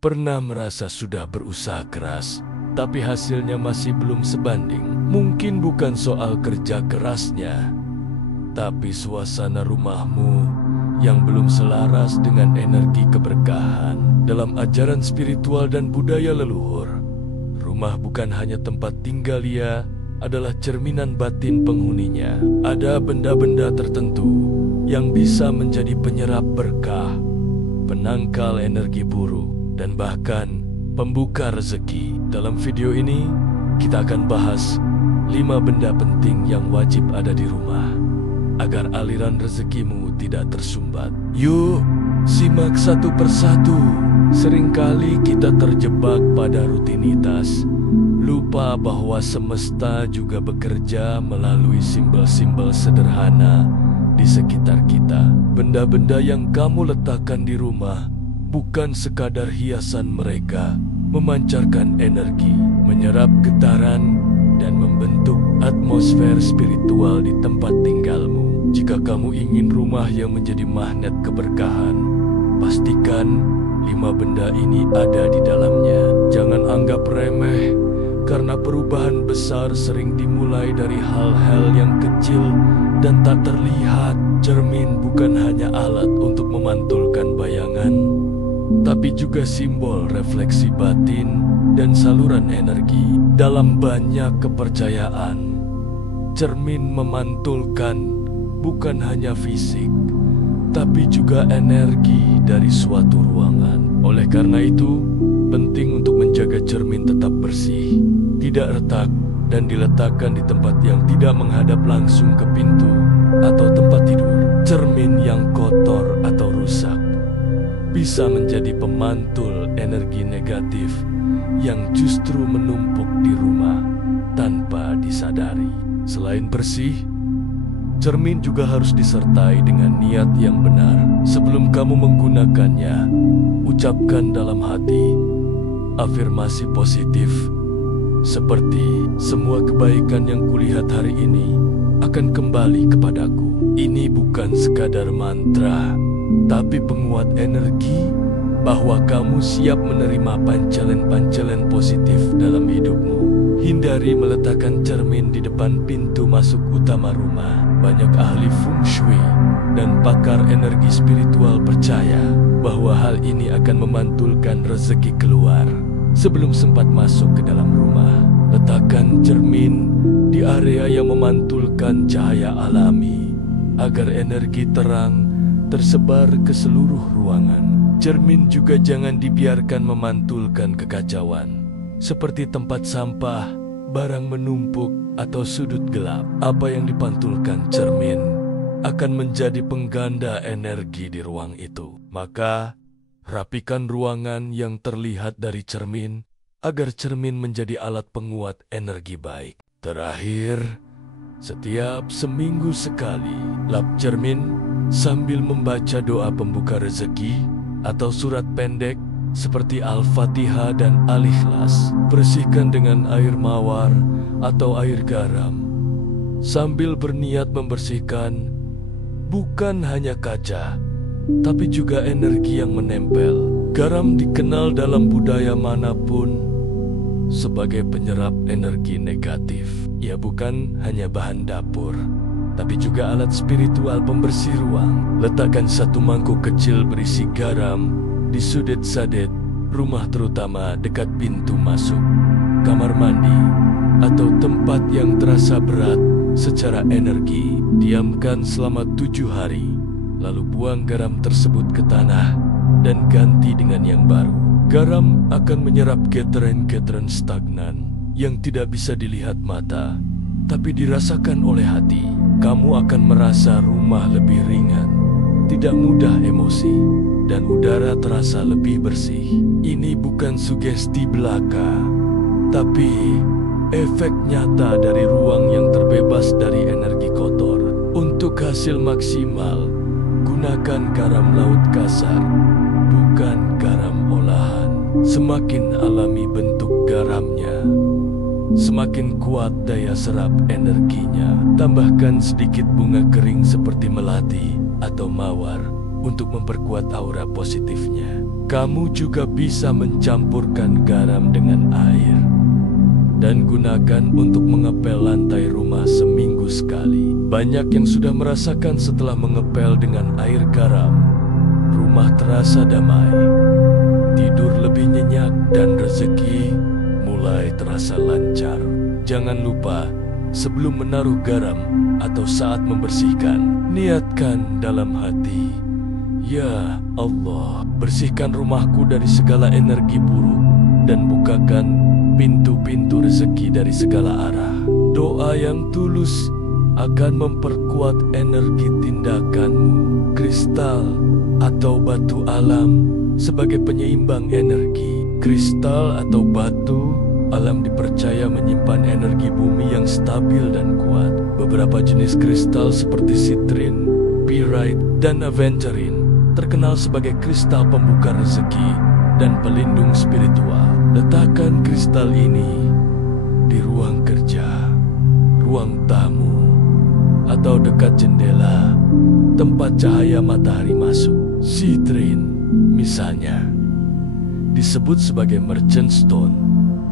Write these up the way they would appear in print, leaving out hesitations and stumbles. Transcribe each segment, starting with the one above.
Pernah merasa sudah berusaha keras, tapi hasilnya masih belum sebanding? Mungkin bukan soal kerja kerasnya, tapi suasana rumahmu yang belum selaras dengan energi keberkahan. Dalam ajaran spiritual dan budaya leluhur, rumah bukan hanya tempat tinggal, ia adalah cerminan batin penghuninya. Ada benda-benda tertentu yang bisa menjadi penyerap berkah, penangkal energi buruk, dan bahkan pembuka rezeki. Dalam video ini, kita akan bahas 5 benda penting yang wajib ada di rumah agar aliran rezekimu tidak tersumbat. Yuk, simak satu persatu. Seringkali kita terjebak pada rutinitas, lupa bahwa semesta juga bekerja melalui simbol-simbol sederhana di sekitar kita. Benda-benda yang kamu letakkan di rumah bukan sekadar hiasan, mereka memancarkan energi, menyerap getaran, dan membentuk atmosfer spiritual di tempat tinggalmu. Jika kamu ingin rumah yang menjadi magnet keberkahan, pastikan 5 benda ini ada di dalamnya. Jangan anggap remeh, karena perubahan besar sering dimulai dari hal-hal yang kecil dan tak terlihat. Cermin bukan hanya alat untuk memantulkan bayangan, tapi juga simbol refleksi batin dan saluran energi. Dalam banyak kepercayaan, cermin memantulkan bukan hanya fisik, tapi juga energi dari suatu ruangan. Oleh karena itu, penting untuk menjaga cermin tetap bersih, tidak retak, dan diletakkan di tempat yang tidak menghadap langsung ke pintu atau tempat tidur. Cermin yang kotor atau rusak bisa menjadi pemantul energi negatif yang justru menumpuk di rumah tanpa disadari. Selain bersih, cermin juga harus disertai dengan niat yang benar. Sebelum kamu menggunakannya, ucapkan dalam hati afirmasi positif seperti, "Semua kebaikan yang kulihat hari ini akan kembali kepadaku." Ini bukan sekadar mantra, tapi penguat energi bahwa kamu siap menerima pancalan-pancalan positif dalam hidupmu. Hindari meletakkan cermin di depan pintu masuk utama rumah. Banyak ahli feng shui dan pakar energi spiritual percaya bahwa hal ini akan memantulkan rezeki keluar sebelum sempat masuk ke dalam rumah. Letakkan cermin di area yang memantulkan cahaya alami agar energi terang tersebar ke seluruh ruangan. Cermin juga jangan dibiarkan memantulkan kekacauan, seperti tempat sampah, barang menumpuk, atau sudut gelap. Apa yang dipantulkan cermin akan menjadi pengganda energi di ruang itu. Maka, rapikan ruangan yang terlihat dari cermin agar cermin menjadi alat penguat energi baik. Terakhir, setiap seminggu sekali, lap cermin sambil membaca doa pembuka rezeki atau surat pendek seperti Al-Fatihah dan Al-Ikhlas. Bersihkan dengan air mawar atau air garam sambil berniat membersihkan bukan hanya kaca, tapi juga energi yang menempel. Garam dikenal dalam budaya manapun sebagai penyerap energi negatif. Ia bukan hanya bahan dapur, tapi juga alat spiritual pembersih ruang. Letakkan 1 mangkuk kecil berisi garam di sudut sadet rumah, terutama dekat pintu masuk, kamar mandi, atau tempat yang terasa berat secara energi. Diamkan selama 7 hari, lalu buang garam tersebut ke tanah dan ganti dengan yang baru. Garam akan menyerap getaran-getaran stagnan yang tidak bisa dilihat mata, tapi dirasakan oleh hati. Kamu akan merasa rumah lebih ringan, tidak mudah emosi, dan udara terasa lebih bersih. Ini bukan sugesti belaka, tapi efek nyata dari ruang yang terbebas dari energi kotor. Untuk hasil maksimal, gunakan garam laut kasar, bukan garam olahan. Semakin alami bentuk garamnya, semakin kuat daya serap energinya. Tambahkan sedikit bunga kering seperti melati atau mawar untuk memperkuat aura positifnya. Kamu juga bisa mencampurkan garam dengan air dan gunakan untuk mengepel lantai rumah seminggu sekali. Banyak yang sudah merasakan setelah mengepel dengan air garam, rumah terasa damai, tidur lebih nyenyak, dan rezeki mulai terasa lancar. Jangan lupa, sebelum menaruh garam atau saat membersihkan, niatkan dalam hati, "Ya Allah, bersihkan rumahku dari segala energi buruk dan bukakan pintu-pintu rezeki dari segala arah." Doa yang tulus akan memperkuat energi tindakanmu. Kristal atau batu alam sebagai penyeimbang energi. Kristal atau batu alam dipercaya menyimpan energi bumi yang stabil dan kuat. Beberapa jenis kristal seperti sitrin, pyrite, dan aventurine terkenal sebagai kristal pembuka rezeki dan pelindung spiritual. Letakkan kristal ini di ruang kerja, ruang tamu, atau dekat jendela tempat cahaya matahari masuk. Sitrin, misalnya, disebut sebagai merchant stone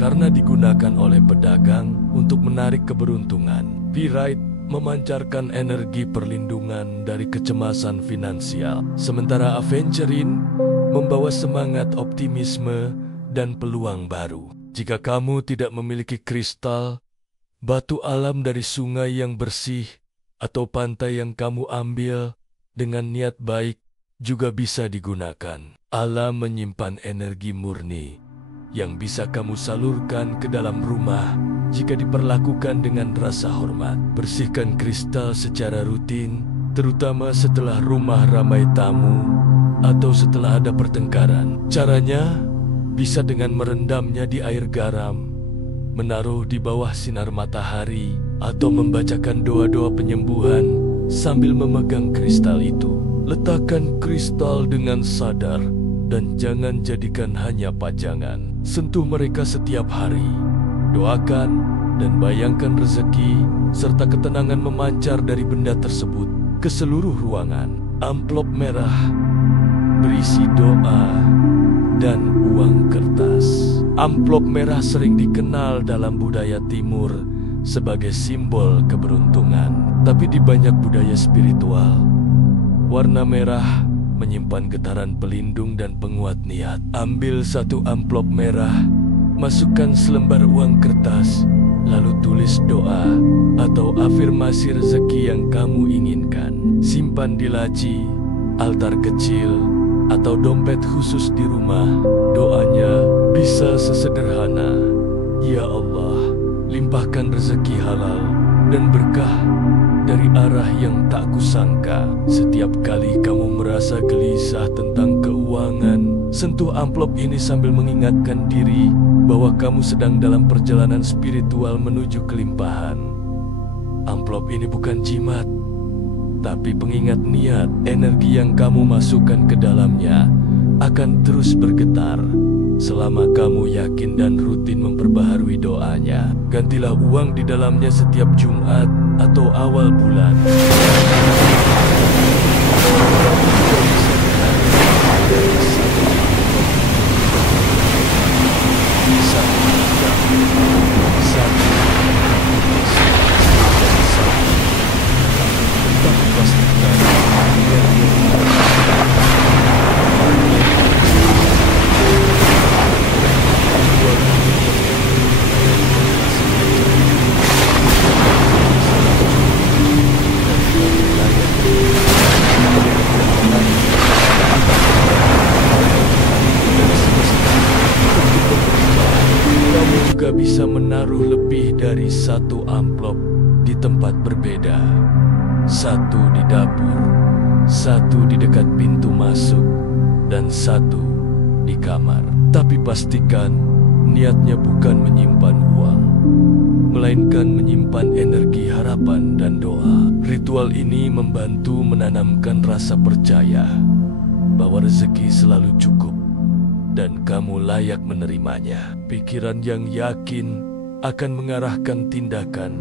karena digunakan oleh pedagang untuk menarik keberuntungan. Pyrite memancarkan energi perlindungan dari kecemasan finansial, sementara aventurine membawa semangat optimisme dan peluang baru. Jika kamu tidak memiliki kristal, batu alam dari sungai yang bersih atau pantai yang kamu ambil dengan niat baik juga bisa digunakan. Alam menyimpan energi murni yang bisa kamu salurkan ke dalam rumah jika diperlakukan dengan rasa hormat. Bersihkan kristal secara rutin, terutama setelah rumah ramai tamu atau setelah ada pertengkaran. Caranya bisa dengan merendamnya di air garam, menaruh di bawah sinar matahari, atau membacakan doa-doa penyembuhan sambil memegang kristal itu. Letakkan kristal dengan sadar dan jangan jadikan hanya pajangan. Sentuh mereka setiap hari. Doakan dan bayangkan rezeki serta ketenangan memancar dari benda tersebut ke seluruh ruangan. Amplop merah berisi doa dan uang kertas. Amplop merah sering dikenal dalam budaya timur sebagai simbol keberuntungan. Tapi di banyak budaya spiritual, warna merah menyimpan getaran pelindung dan penguat niat. Ambil satu amplop merah, masukkan selembar uang kertas, lalu tulis doa atau afirmasi rezeki yang kamu inginkan. Simpan di laci, altar kecil, atau dompet khusus di rumah. Doanya bisa sesederhana, "Ya Allah, limpahkan rezeki halal dan berkah dari arah yang tak kusangka." Setiap kali kamu merasa gelisah tentang keuangan, sentuh amplop ini sambil mengingatkan diri bahwa kamu sedang dalam perjalanan spiritual menuju kelimpahan. Amplop ini bukan jimat, tapi pengingat niat. Energi yang kamu masukkan ke dalamnya akan terus bergetar selama kamu yakin dan rutin memperbaharui doanya. Gantilah uang di dalamnya setiap Jumat atau awal bulan. Juga bisa menaruh lebih dari satu amplop di tempat berbeda. Satu di dapur, satu di dekat pintu masuk, dan satu di kamar. Tapi pastikan niatnya bukan menyimpan uang, melainkan menyimpan energi harapan dan doa. Ritual ini membantu menanamkan rasa percaya bahwa rezeki selalu cukup dan kamu layak menerimanya. Pikiran yang yakin akan mengarahkan tindakan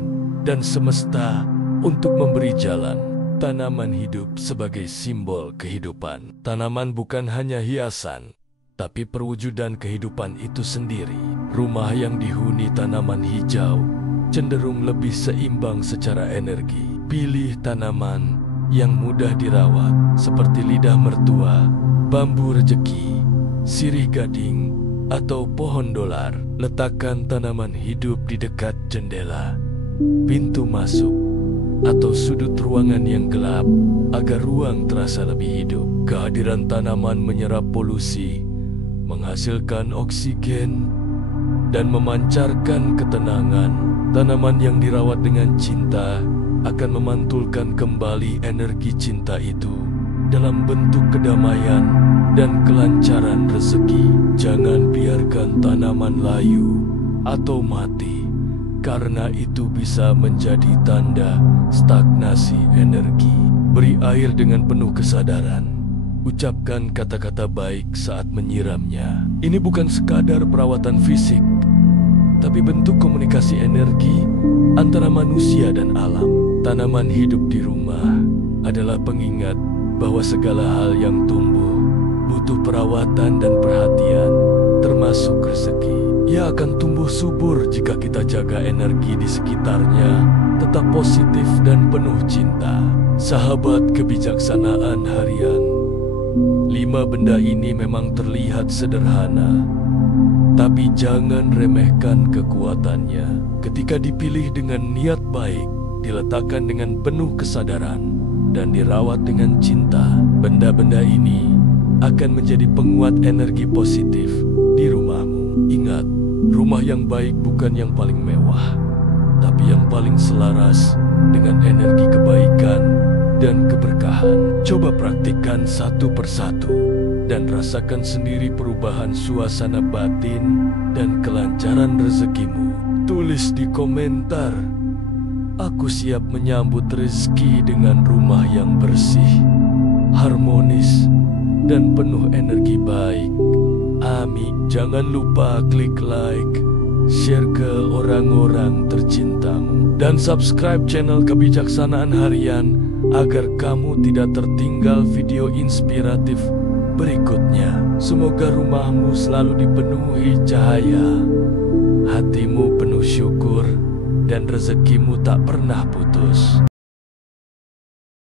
dan semesta untuk memberi jalan. Tanaman hidup sebagai simbol kehidupan. Tanaman bukan hanya hiasan, tapi perwujudan kehidupan itu sendiri. Rumah yang dihuni tanaman hijau cenderung lebih seimbang secara energi. Pilih tanaman yang mudah dirawat seperti lidah mertua, bambu rejeki, sirih gading, atau pohon dolar. Letakkan tanaman hidup di dekat jendela, pintu masuk, atau sudut ruangan yang gelap agar ruang terasa lebih hidup. Kehadiran tanaman menyerap polusi, menghasilkan oksigen, dan memancarkan ketenangan. Tanaman yang dirawat dengan cinta akan memantulkan kembali energi cinta itu dalam bentuk kedamaian dan kelancaran rezeki. Jangan biarkan tanaman layu atau mati, karena itu bisa menjadi tanda stagnasi energi. Beri air dengan penuh kesadaran. Ucapkan kata-kata baik saat menyiramnya. Ini bukan sekadar perawatan fisik, tapi bentuk komunikasi energi antara manusia dan alam. Tanaman hidup di rumah adalah pengingat bahwa segala hal yang tumbuh butuh perawatan dan perhatian, termasuk rezeki. Ia akan tumbuh subur jika kita jaga energi di sekitarnya tetap positif dan penuh cinta. Sahabat kebijaksanaan harian, 5 benda ini memang terlihat sederhana, tapi jangan remehkan kekuatannya. Ketika dipilih dengan niat baik, diletakkan dengan penuh kesadaran, dan dirawat dengan cinta, benda-benda ini akan menjadi penguat energi positif di rumahmu. Ingat, rumah yang baik bukan yang paling mewah, tapi yang paling selaras dengan energi kebaikan dan keberkahan. Coba praktikkan satu persatu dan rasakan sendiri perubahan suasana batin dan kelancaran rezekimu. Tulis di komentar, "Aku siap menyambut rezeki dengan rumah yang bersih, harmonis, dan penuh energi baik. Amin." Jangan lupa klik like, share ke orang-orang tercintamu, dan subscribe channel Kebijaksanaan Harian agar kamu tidak tertinggal video inspiratif berikutnya. Semoga rumahmu selalu dipenuhi cahaya, hatimu penuh syukur, dan rezekimu tak pernah putus.